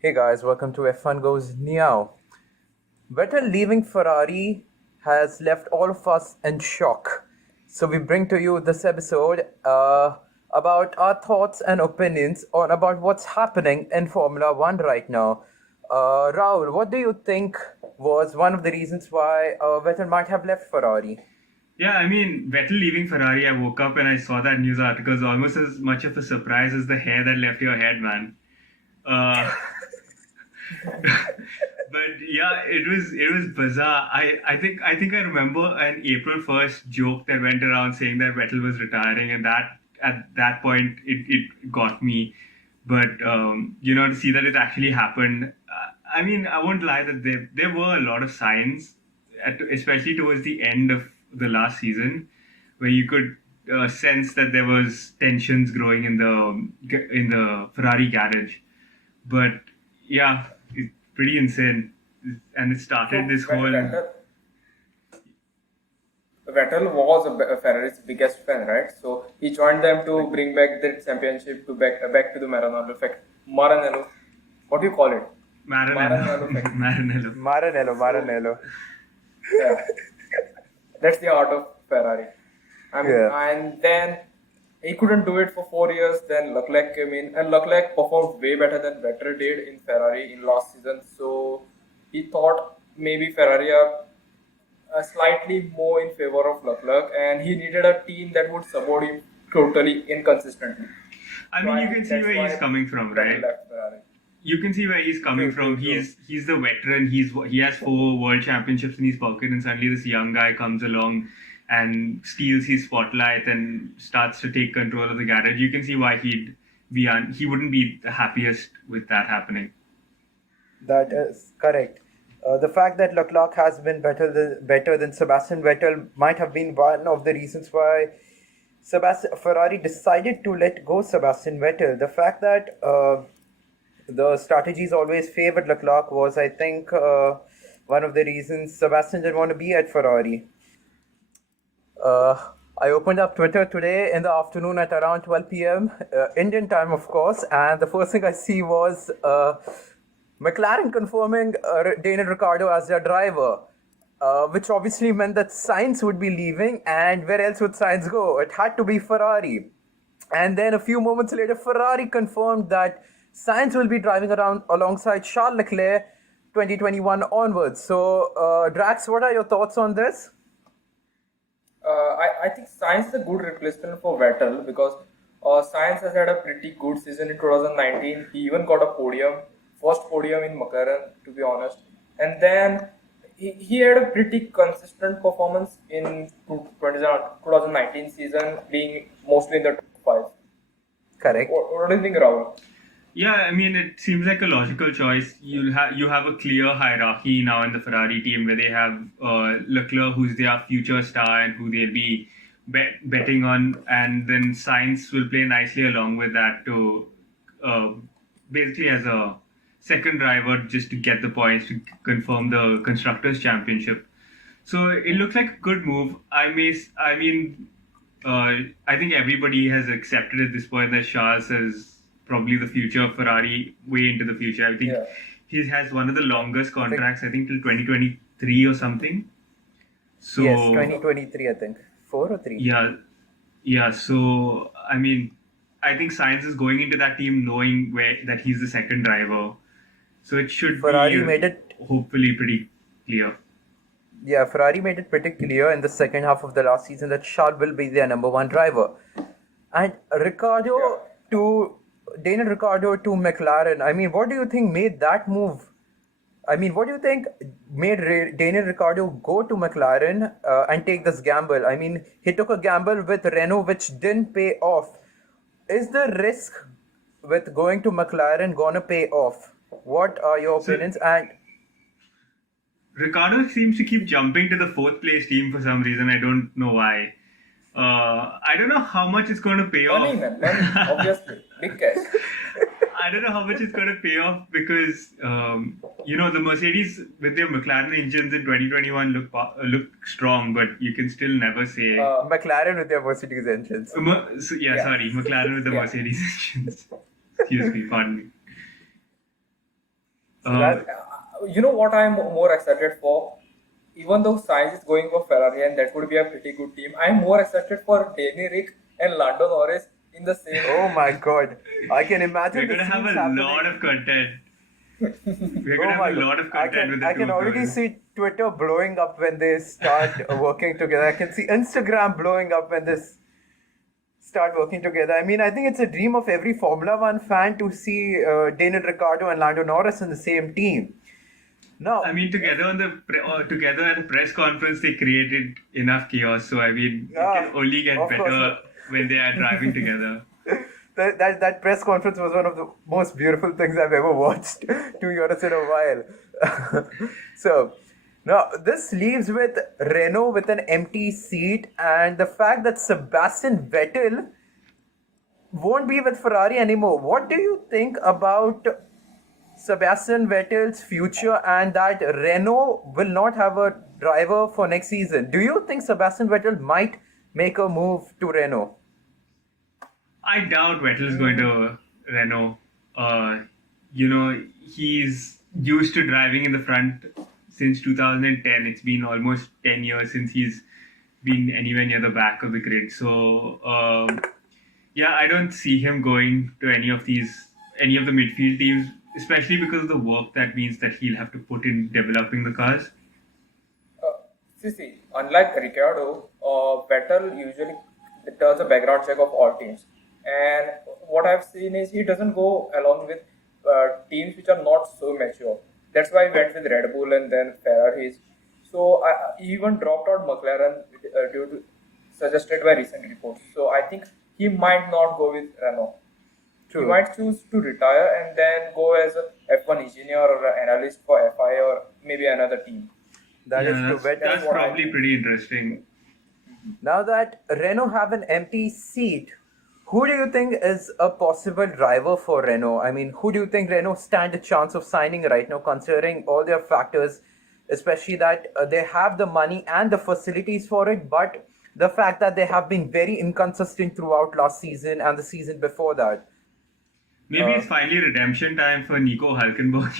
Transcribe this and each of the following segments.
Hey guys, welcome to F1 Goes Meow. Vettel leaving Ferrari has left all of us in shock. So we bring to you this episode about our thoughts and opinions on about what's happening in Formula One right now. Rahul, what do you think was one of the reasons why Vettel might have left Ferrari? Yeah, I mean, Vettel leaving Ferrari, I woke up and I saw that news article. It's almost as much of a surprise as the hair that left your head, man. Uh, but yeah, it was bizarre. I think I remember an April 1st joke that went around saying that Vettel was retiring, and that at that point it got me. But to see that it actually happened, I mean, I won't lie that there were a lot of signs, especially towards the end of the last season, where you could sense that there was tensions growing in the Ferrari garage. But yeah, it's pretty insane, and it started So this whole. Vettel was Ferrari's biggest fan, right? So he joined them to bring back the championship to back to the Maranello effect. Maranello, what do you call it? Maranello. Maranello effect. Maranello. Maranello, So Maranello. yeah, that's the art of Ferrari. I mean, Yeah. and then he couldn't do it for 4 years. Then Leclerc came in, and Leclerc performed way better than Vettel did in Ferrari in last season. So he thought maybe Ferrari are slightly more in favor of Leclerc, and he needed a team that would support him totally inconsistently. I So mean, I you can think see that's where he's why coming from, Vettel right? left Ferrari. You can see where he's coming True, true, from. true. He's the veteran. He has 4 world championships in his pocket, and suddenly this young guy comes along and steals his spotlight and starts to take control of the garage. You can see why he wouldn't be the happiest with that happening. That is correct. The fact that Leclerc has been better than Sebastian Vettel might have been one of the reasons why Sebastian Ferrari decided to let go Sebastian Vettel. The fact that the strategies always favored Leclerc was, I think, one of the reasons Sebastian didn't want to be at Ferrari. I opened up Twitter today in the afternoon at around 12 p.m. Indian time, of course, and the first thing I see was McLaren confirming Daniel Ricciardo as their driver, which obviously meant that Sainz would be leaving, and where else would Sainz go? It had to be Ferrari. And then a few moments later, Ferrari confirmed that Sainz will be driving around alongside Charles Leclerc 2021 onwards. So, Drax, what are your thoughts on this? I think Sainz is a good replacement for Vettel because Sainz has had a pretty good season in 2019. He even got a podium, first podium in McLaren, to be honest. And then he had a pretty consistent performance in 2019 season, being mostly in the top five. Correct. What do you think, Rahul? Yeah, I mean, it seems like a logical choice. You have a clear hierarchy now in the Ferrari team where they have Leclerc, who's their future star and who they'll be betting on, and then Sainz will play nicely along with that to uh, basically as a second driver just to get the points to confirm the constructors championship. So it looks like a good move. I mean, I think everybody has accepted at this point that Charles is probably the future of Ferrari, way into the future. I think Yeah. he has one of the longest Think- contracts, I think till 2023 or something. Yes, So 2023, I think. 4 or 3? yeah, yeah. So I mean, I think Science is going into that team knowing where that he's the second driver. So it should be Ferrari made it hopefully pretty clear. Yeah, Ferrari made it pretty clear in the second half of the last season that Charles will be their number one driver. And Yeah. Ricardo to Daniel Ricardo to McLaren. I mean, what do you think made that move? I mean, what do you think made Daniel Ricardo go to McLaren and take this gamble? I mean, he took a gamble with Renault, which didn't pay off. Is the risk with going to McLaren gonna pay off? What are your So opinions? And Ricardo seems to keep jumping to the fourth place team for some reason. I don't know why. I don't know how much it's going to pay Money, off. man, money, obviously. Big cash. I don't know how much it's going to pay off because the Mercedes with their McLaren engines in 2021 look strong, but you can still never say. McLaren with their Mercedes engines. Yeah. Sorry, McLaren with the Yeah. Mercedes engines. Excuse me, pardon me. So Uh, You know what I'm more excited for? Even though Sainz is going for Ferrari and that would be a pretty good team, I'm more excited for Danny Rick and Lando Norris in the same oh team. my God, I can imagine we're the gonna have scenes a lot happening. of content. We're Oh gonna have my a God, lot of I content can with the I two can of already those. see Twitter blowing up when they start working together. I can see Instagram blowing up when this start working together. I mean, I think it's a dream of every Formula One fan to see Daniel Ricciardo and Lando Norris in the same team. I Now, mean, together at the press conference, they created enough chaos. So I mean, it can ah, only get of course, better when they are driving together. that press conference was one of the most beautiful things I've ever watched. To be honest, in a while. So now this leaves with Renault with an empty seat, and the fact that Sebastian Vettel won't be with Ferrari anymore. What do you think about Sebastian Vettel's future and that Renault will not have a driver for next season? Do you think Sebastian Vettel might make a move to Renault? I doubt Vettel's going to Renault. Uh, he's used to driving in the front since 2010. It's been almost 10 years since he's been anywhere near the back of the grid. So, yeah, I don't see him going to any of the midfield teams, especially because of the work that means that he'll have to put in developing the cars. Unlike Ricciardo, Vettel usually does a background check of all teams. And what I've seen is he doesn't go along with teams which are not so mature. That's why he went with Red Bull and then Ferraris. So he even dropped out McLaren due to suggested by recent reports. So I think he might not go with Renault. He True. might choose to retire and then go as a F1 engineer or an analyst for FI or maybe another team. That is Yeah, true. that's what I probably think. pretty interesting. Now that Renault have an empty seat, who do you think is a possible driver for Renault? I mean, who do you think Renault stand a chance of signing right now, considering all their factors, especially that they have the money and the facilities for it, but the fact that they have been very inconsistent throughout last season and the season before that. Maybe it's finally redemption time for Nico Hulkenberg.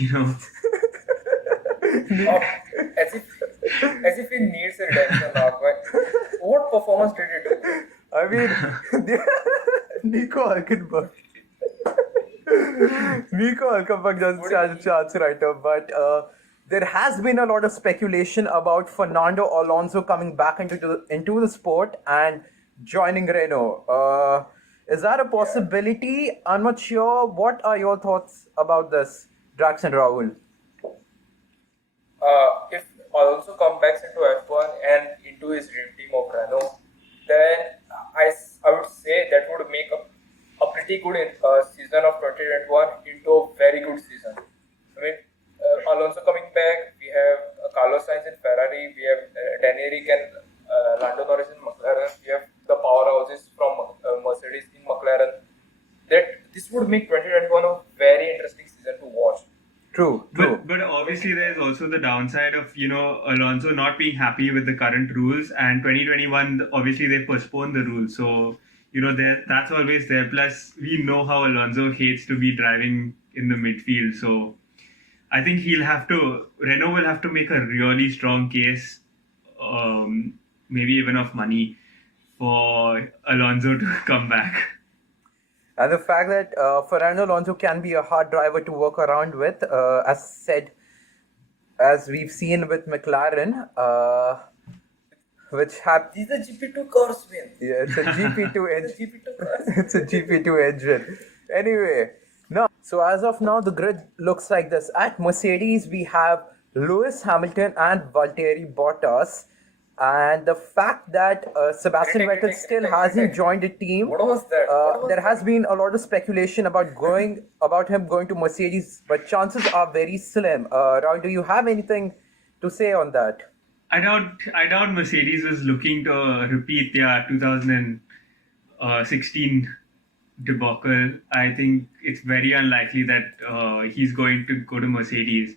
Oh, as if he needs a redemption arc. What performance did he do? I mean, Nico Hulkenberg. Nico Hulkenberg doesn't stand a chance right now, but there has been a lot of speculation about Fernando Alonso coming back into the sport and joining Renault. Is that a possibility? I'm not sure. What are your thoughts about this, Drax and Rahul? If Alonso comes back into F1 and into his dream team of Renault, then I would say that would make a pretty good season of 2021 into a very good season. I mean, Alonso coming back, we have Carlos Sainz in Ferrari, we have Danny Ric and Lando Norris in McLaren, we have the powerhouses from Mercedes in McLaren. That this would make 2021 a very interesting season to watch. True, true. But obviously there's also the downside of Alonso not being happy with the current rules, and 2021 obviously they postponed the rules, so that's always there. Plus we know how Alonso hates to be driving in the midfield, so I think Renault will have to make a really strong case, maybe even of money, for Alonso to come back. And the fact that Fernando Alonso can be a hard driver to work around with, as we've seen with McLaren, which have These are GP2 cars, man. yeah, it's a GP2 engine. GP2 cars. It's a GP2 engine. Anyway, now so as of now, the grid looks like this. At Mercedes, we have Lewis Hamilton and Valtteri Bottas. And the fact that Sebastian Vettel still hasn't joined the team, What was that? What was there has been a lot of speculation about him going to Mercedes, but chances are very slim. Rahul, do you have anything to say on that? I doubt Mercedes was looking to repeat their 2016 debacle. I think it's very unlikely that he's going to go to Mercedes.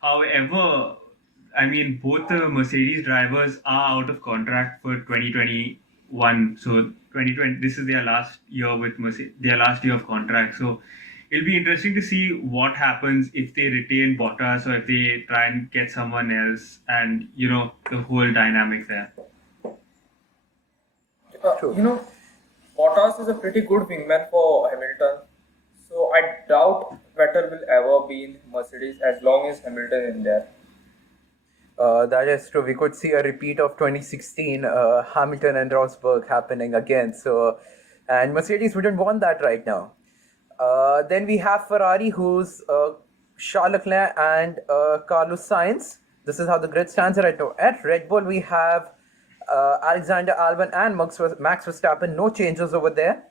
However, I mean, both the Mercedes drivers are out of contract for 2021. So 2020, this is their last year with their last year of contract. So it'll be interesting to see what happens if they retain Bottas or if they try and get someone else, and the whole dynamic there. True. Bottas is a pretty good wingman for Hamilton. So I doubt Vettel will ever be in Mercedes as long as Hamilton is there. That is true. We could see a repeat of 2016 Hamilton and Rosberg happening again. So, and Mercedes wouldn't want that right now. Then we have Ferrari, who's Charles Leclerc and Carlos Sainz. This is how the grid stands right now. At Red Bull, we have Alexander Albon and Max Verstappen. No changes over there.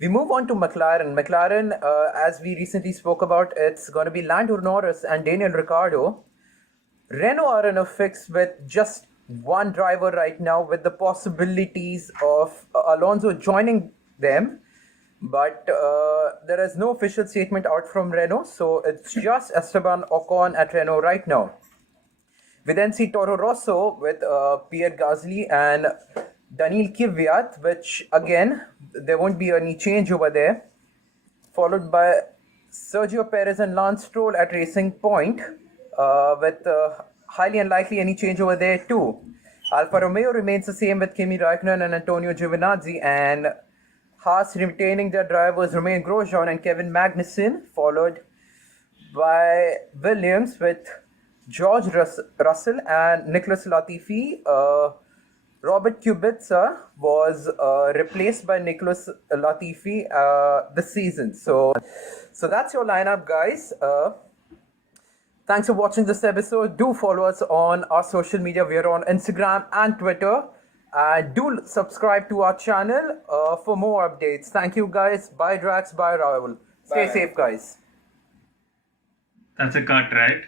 We move on to McLaren. McLaren, as we recently spoke about, it's going to be Lando Norris and Daniel Ricciardo. Renault are in a fix with just one driver right now, with the possibilities of Alonso joining them. But there is no official statement out from Renault, so it's just Esteban Ocon at Renault right now. We then see Toro Rosso with Pierre Gasly and Daniil Kvyat, which again, there won't be any change over there. Followed by Sergio Perez and Lance Stroll at Racing Point, with highly unlikely any change over there too. Alfa Romeo remains the same with Kimi Raikkonen and Antonio Giovinazzi, and Haas retaining their drivers Romain Grosjean and Kevin Magnussen, followed by Williams with George Russell and Nicholas Latifi. Robert Kubica was replaced by Nicholas Latifi this season. So that's your lineup, guys. Thanks for watching this episode. Do follow us on our social media. We are on Instagram and Twitter. Do subscribe to our channel for more updates. Thank you, guys. Bye, Drax. Bye, Rahul. Stay Bye. safe, guys. That's a cut, right?